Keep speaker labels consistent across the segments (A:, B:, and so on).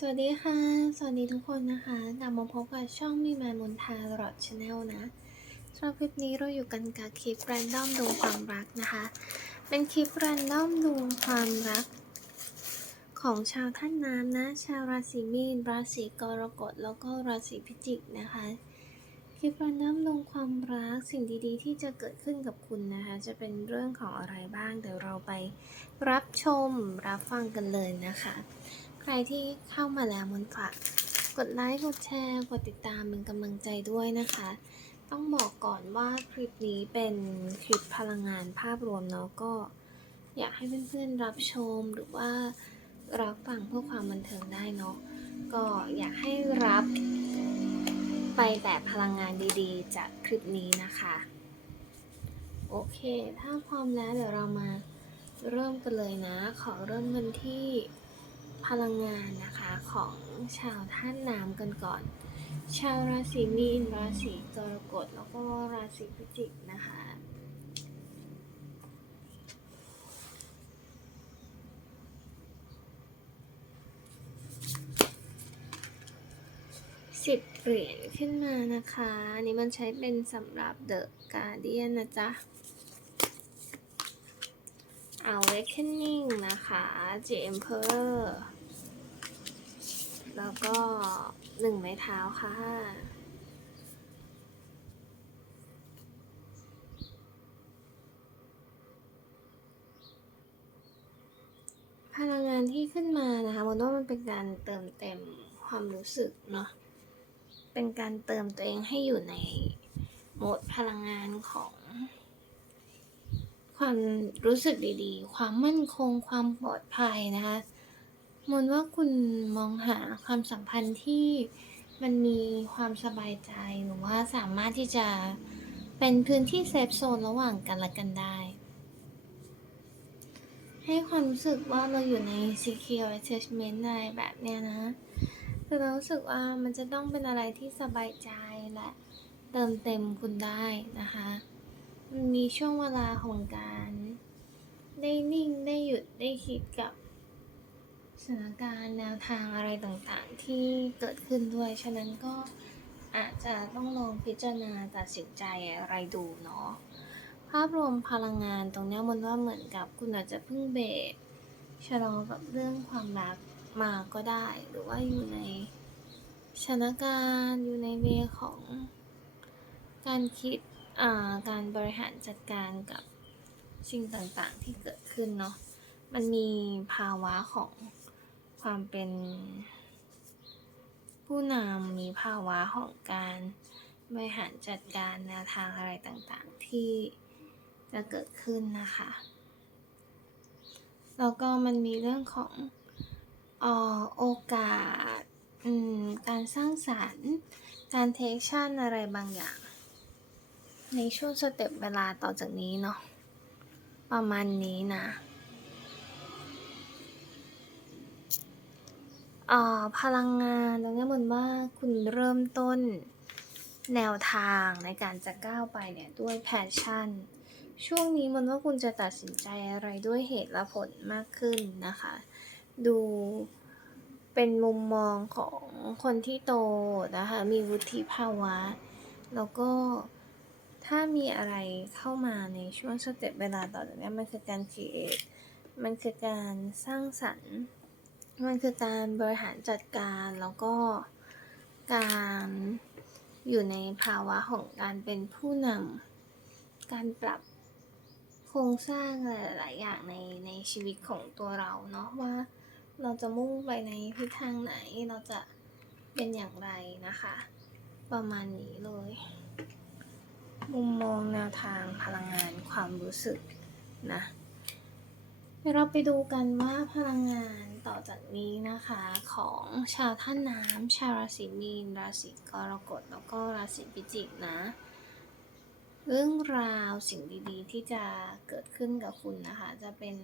A: สวัสดีค่ะ สวัสดีทุกคนนะคะกลับมาพบกับช่องมีมานมนทาหลอดชาแนลนะสำหรับคลิปนี้เราอยู่กันกับคลิปแรนดอมดูความรักนะคะ เป็นคลิปแรนดอมดูความรัก ของชาวท่านน้ำนะ ชาวราศีมีน ราศีกรกฎ แล้วก็ราศีพิจิกนะคะ คลิปแรนดอมลงความรัก สิ่งดีๆ ที่จะเกิดขึ้นกับคุณนะคะ จะเป็นเรื่องของอะไรบ้าง เดี๋ยวเราไปรับชมรับฟังกันเลยนะคะ ใครที่เข้ามาแล้วมนฝากกดไลค์ กดแชร์ กดติดตามเป็นกำลังใจด้วยนะคะ ต้องบอกก่อนว่าคลิปนี้เป็นคลิปพลังงานภาพรวมเนาะก็ อยากให้เพื่อนๆรับชมหรือว่ารับฟังเพื่อความบันเทิงได้เนาะก็อยากให้รับไปแบบพลังงานดีๆ จากคลิปนี้นะคะ โอเค ถ้าพร้อมแล้วเดี๋ยวเรามาเริ่มกันเลยนะ ขอเริ่มกันที่ พลังงานนะคะของชาวท่านน้ำกันก่อน ชาวราศีมีน ราศีกรกฎ แล้วก็ราศีพิจิกนะคะ สิบเหรียญขึ้นมานะคะ อันนี้มันใช้เป็นสำหรับ The Guardian นะจ๊ะ Awakening นะคะ The Emperor แล้วก็หนึ่งไม้เท้าค่ะพลังงานที่ขึ้นมานะคะมันว่ามันเป็นการเติมเต็มความรู้สึกเนาะ เป็นการเติมตัวเองให้อยู่ในโหมดพลังงานของ ความรู้สึกดีๆ ความมั่นคง ความปลอดภัยนะคะ มนว่าคุณมองหาความสัมพันธ์ที่มันมีความสบายใจหรือว่าสามารถที่จะเป็นพื้นที่เซฟโซนระหว่างกันและกันได้ ให้ความรู้สึกว่าเราอยู่ใน secure attachment อะไรแบบเนี้ยนะคือเรารู้สึกว่ามันจะต้องเป็นอะไรที่สบายใจและเติมเต็มคุณได้นะคะ มันมีช่วงเวลาของการ ได้นิ่งได้หยุดได้คิดกับ สถานการณ์แนวทางอะไรต่างๆ ที่เกิดขึ้นด้วย ฉะนั้นก็อาจจะต้องลองพิจารณาตัดสินใจอะไรดูเนาะภาพรวมพลังงานตรงเนี้ยมันว่าเหมือนกับคุณอาจจะเพิ่งเบรกชะลอกับเรื่องความรักมาก็ได้ หรือว่าอยู่ในสถานการณ์อยู่ในเวของการคิดการบริหารจัดการกับสิ่งต่างๆที่เกิดขึ้นเนาะมันมีภาวะของ ความเป็นผู้นำมีภาวะของการบริหารจัดการแนวทางอะไรต่างๆ ที่จะเกิดขึ้นนะคะ แล้วก็มันมีเรื่องของออโอกาสการสร้างสรรค์ การเทคชั่นอะไรบางอย่าง ในช่วงสเต็ปเวลาต่อจากนี้เนาะประมาณนี้นะ อ่อพลังงานตรงนี้มันว่าคุณเริ่มต้นแนวทางในการจะก้าวไปเนี่ยด้วยแพชชั่น ช่วงนี้มันว่าคุณจะตัดสินใจอะไรด้วยเหตุและผลมากขึ้นนะคะ ดูเป็นมุมมองของคนที่โตนะคะ มีวุฒิภาวะ แล้วก็ถ้ามีอะไรเข้ามาในช่วงสเต็ปเวลาต่อจากนี้มันคือการ create มันคือการสร้างสรรค์ มันคือการบริหารจัดการแล้วก็การอยู่ในภาวะของการเป็นผู้นำการปรับโครงสร้างหลาย ๆ อย่างในในชีวิตของตัวเราเนาะว่าเราจะมุ่งไปในทิศทางไหนเราจะเป็นอย่างไรนะคะ ประมาณนี้เลย มุมมองแนวทางพลังงานความรู้สึกนะ ดี๋ยวเราไปดูกันว่าพลังงานต่อจากนี้นะคะของชาวท่านน้ำชาวราศีมีน ราศีกรกฎแล้วก็ราศีพิจิกนะ เรื่องราวสิ่งดีๆ ที่จะเกิดขึ้นกับคุณนะคะ จะเป็น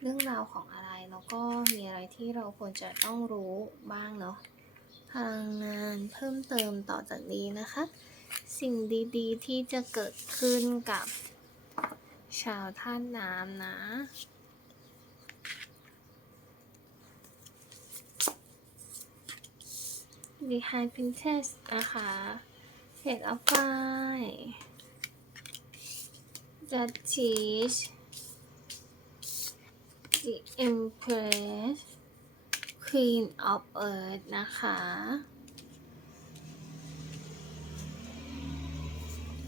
A: เรื่องราวของอะไรแล้วก็มีอะไรที่เราควรจะต้องรู้บ้างเนาะพลังงานเพิ่มเติมต่อจากนี้นะคะ สิ่งดีๆ ที่จะเกิดขึ้นกับชาวท่านน้ำนะ The High Princess นะคะ Head of Fire Judge The Empress Queen of Earth นะคะ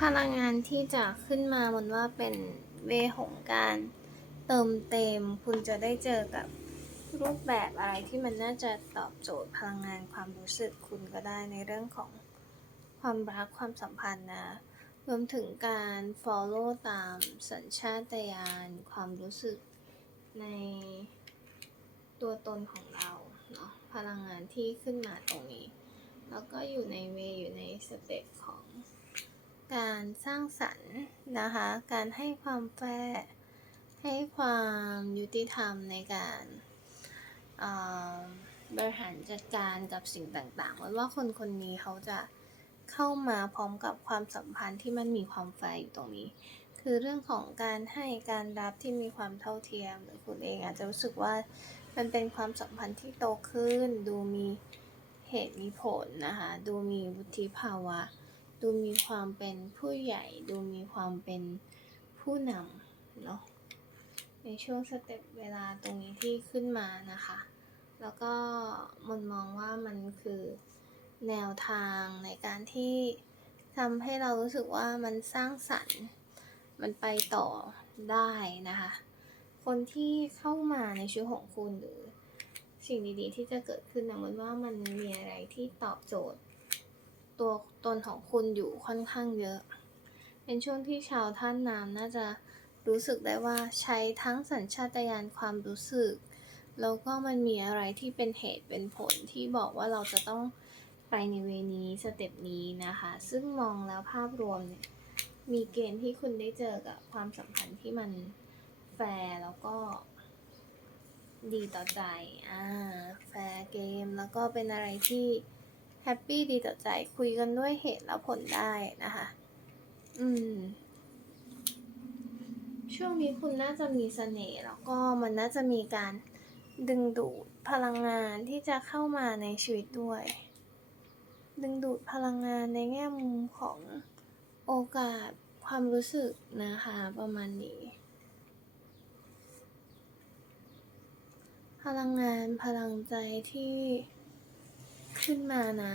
A: พลังงานที่จะขึ้นมาบนว่าเป็นเวของการเติมเต็ม คุณจะได้เจอกับ รูปแบบอะไรที่มันน่าจะตอบโจทย์พลังงานความรู้สึกคุณก็ได้ในเรื่องของความรักความสัมพันธ์นะรวมถึงการ follow ตามสัญชาตญาณความรู้สึกในตัวตนของเราเนาะพลังงานที่ขึ้นมาตรงนี้ แล้วก็อยู่ในเวอยู่ในสเต็ปของการสร้างสรรค์นะคะ การให้ความแฟร์ให้ความยุติธรรมในการ บริหารจัดการกับสิ่งต่างๆว,ว่าคนคนนี้เขาจะเข้ามาพร้อมกับความสัมพันธ์ที่มันมีความแฟร์อยู่ตรงนี้ คือเรื่องของการให้การรับที่มีความเท่าเทียมหรือคุณเองอาจจะรู้สึกว่ามันเป็นความสัมพันธ์ที่โตขึ้น ดูมีเหตุมีผลนะคะดูมีวุฒิภาวะ ดูมีความเป็นผู้ใหญ่ ดูมีความเป็นผู้นำเนาะ ในช่วงสเต็ปเวลาตรงนี้ที่ขึ้นมานะคะ แล้วก็มันมองว่ามันคือแนวทางในการที่ทำให้เรารู้สึกว่ามันสร้างสรรค์ มันไปต่อได้นะคะ คนที่เข้ามาในชีวิตของคุณหรือสิ่งดีๆ ที่จะเกิดขึ้นนะมันว่ามันมีอะไรที่ตอบโจทย์ ตัวตนของคุณอยู่ค่อนข้างเยอะ เป็นช่วงที่ชาวท่านนามน่าจะ รู้สึกได้ว่าใช้ทั้งสัญชาตญาณความรู้สึก แล้วก็มันมีอะไรที่เป็นเหตุเป็นผลที่บอกว่าเราจะต้องไปในเวนี้สเต็ปนี้นะคะ ซึ่งมองแล้วภาพรวมเนี่ยมีเกณฑ์ที่คุณได้เจอกับความสัมพันธ์ที่มันแฟร์แล้วก็ดีต่อใจ อ่า แฟร์เกม แล้วก็เป็นอะไรที่แฮปปี้ดีต่อใจ คุยกันด้วยเหตุและผลได้นะคะ อืม ช่วงนี้คุณน่าจะมีเสน่ห์แล้วก็มันน่าจะมีการดึงดูดพลังงานที่จะเข้ามาในชีวิตด้วย ดึงดูดพลังงานในแง่มุมของโอกาสความรู้สึกนะคะประมาณนี้ พลังงานพลังใจที่ขึ้นมานะ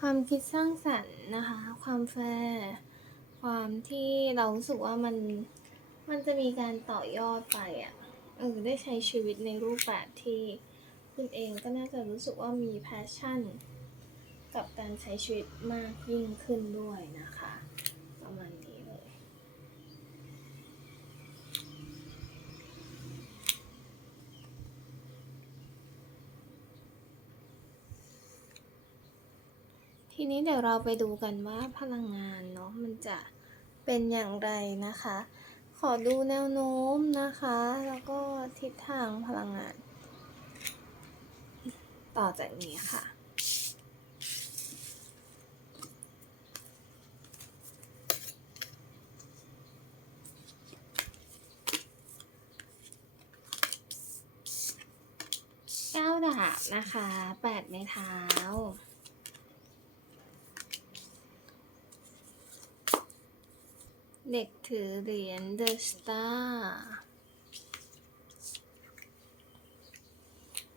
A: ความคิดสร้างสรรค์นะคะ ความแฟร์ ความที่เรารู้สึกว่ามันมันจะมีการต่อยอดไปอะเออได้ใช้ชีวิตในรูปแบบที่คุณเองก็น่าจะรู้สึกว่ามีแพชชั่น กับการใช้ชีวิตมากยิ่งขึ้นด้วยนะคะ ประมาณนี้เลย ทีนี้เดี๋ยวเราไปดูกันว่าพลังงานเนาะมันจะเป็นอย่างไรนะคะ ขอดูแนวโน้มนะคะ แล้วก็ทิศทางพลังงาน ต่อจากนี้ค่ะเก้าดาบนะคะแปดไม้เท้า เด็กถือเหรียญ The Star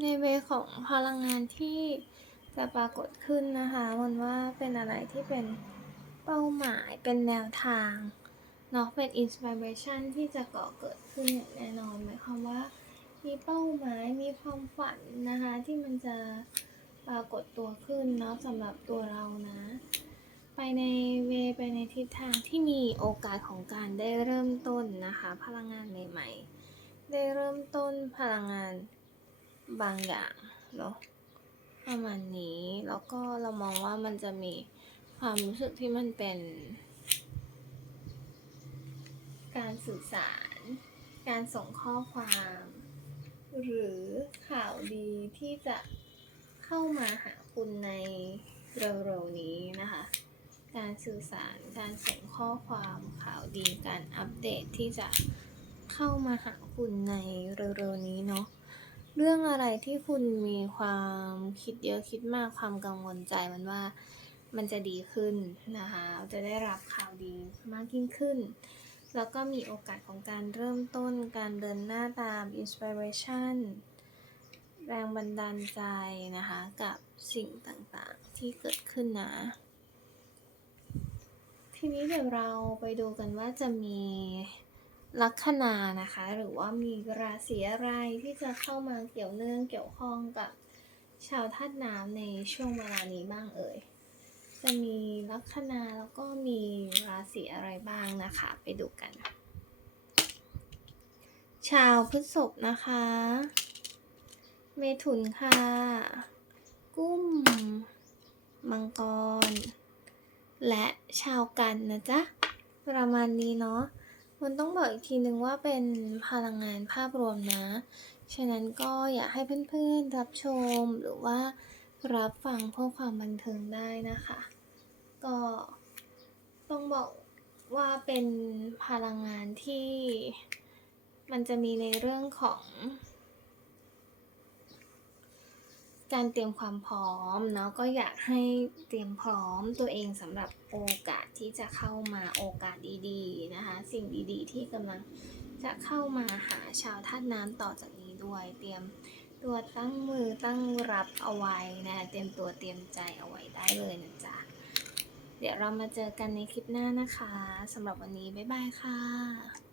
A: ในเวของพลังงานที่จะปรากฏขึ้นนะคะมันว่าเป็นอะไรที่เป็นเป้าหมายเป็นแนวทางเนาะเป็นอินสปิเรชันที่จะก่อเกิดขึ้นอย่างแน่นอน หมายความว่า มีเป้าหมายมีความฝันนะคะ ที่มันจะปรากฏตัวขึ้นเนาะสำหรับตัวเรานะ ไปในเวไปในทิศทางที่มีโอกาสของการได้เริ่มต้นนะคะ พลังงานใหม่ๆ ได้เริ่มต้นพลังงานบางอย่างเนาะประมาณนี้แล้วก็เรามองว่ามันจะมีความรู้สึกที่มันเป็น การสื่อสาร การส่งข้อความ หรือข่าวดีที่จะเข้ามาหาคุณในเร็วๆนี้นะคะ การสื่อสาร การส่งข้อความข่าวดี การอัปเดตที่จะเข้ามาหาคุณในเร็วๆนี้เนาะ เรื่องอะไรที่คุณมีความคิดเยอะคิดมากความกังวลใจมันว่ามันจะดีขึ้นนะคะ จะได้รับข่าวดีมากยิ่งขึ้น แล้วก็มีโอกาสของการเริ่มต้น การเดินหน้าตามอินสปิเรชันแรงบันดาลใจนะคะ กับสิ่งต่างๆที่เกิดขึ้นนะ ทีนี้เดี๋ยวเราไปดูกันว่าจะมีลัคนานะคะ หรือว่ามีราศีอะไรที่จะเข้ามาเกี่ยวเนื่องเกี่ยวข้องกับชาวธาตุน้ำในช่วงเวลานี้บ้างเอ่ย จะมีลัคนาแล้วก็มีราศีอะไรบ้างนะคะ ไปดูกัน ชาวพฤษภนะคะ เมถุนค่ะ กุ้ม มังกร และชาวกันนะจ๊ะ ประมาณนี้เนาะมันต้องบอกอีกทีนึงว่าเป็นพลังงานภาพรวมนะ ฉะนั้นก็อยากให้เพื่อนๆรับชมหรือว่ารับฟังเพื่อความบันเทิงได้นะคะ ก็ต้องบอกว่าเป็นพลังงานที่มันจะมีในเรื่องของ การเตรียมความพร้อมเนาะก็อยากให้เตรียมพร้อมตัวเองสำหรับโอกาสที่จะเข้ามาโอกาสดีๆนะคะ สิ่งดีๆ ที่กำลังจะเข้ามาหาชาวท่าตุน้ำต่อจากนี้ด้วย เตรียมตัวตั้งมือตั้งรับเอาไว้นะเตรียมตัวเตรียมใจเอาไว้ได้เลยนะจ๊ะเดี๋ยวเรามาเจอกันในคลิปหน้านะคะสำหรับวันนี้บ๊ายบายค่ะ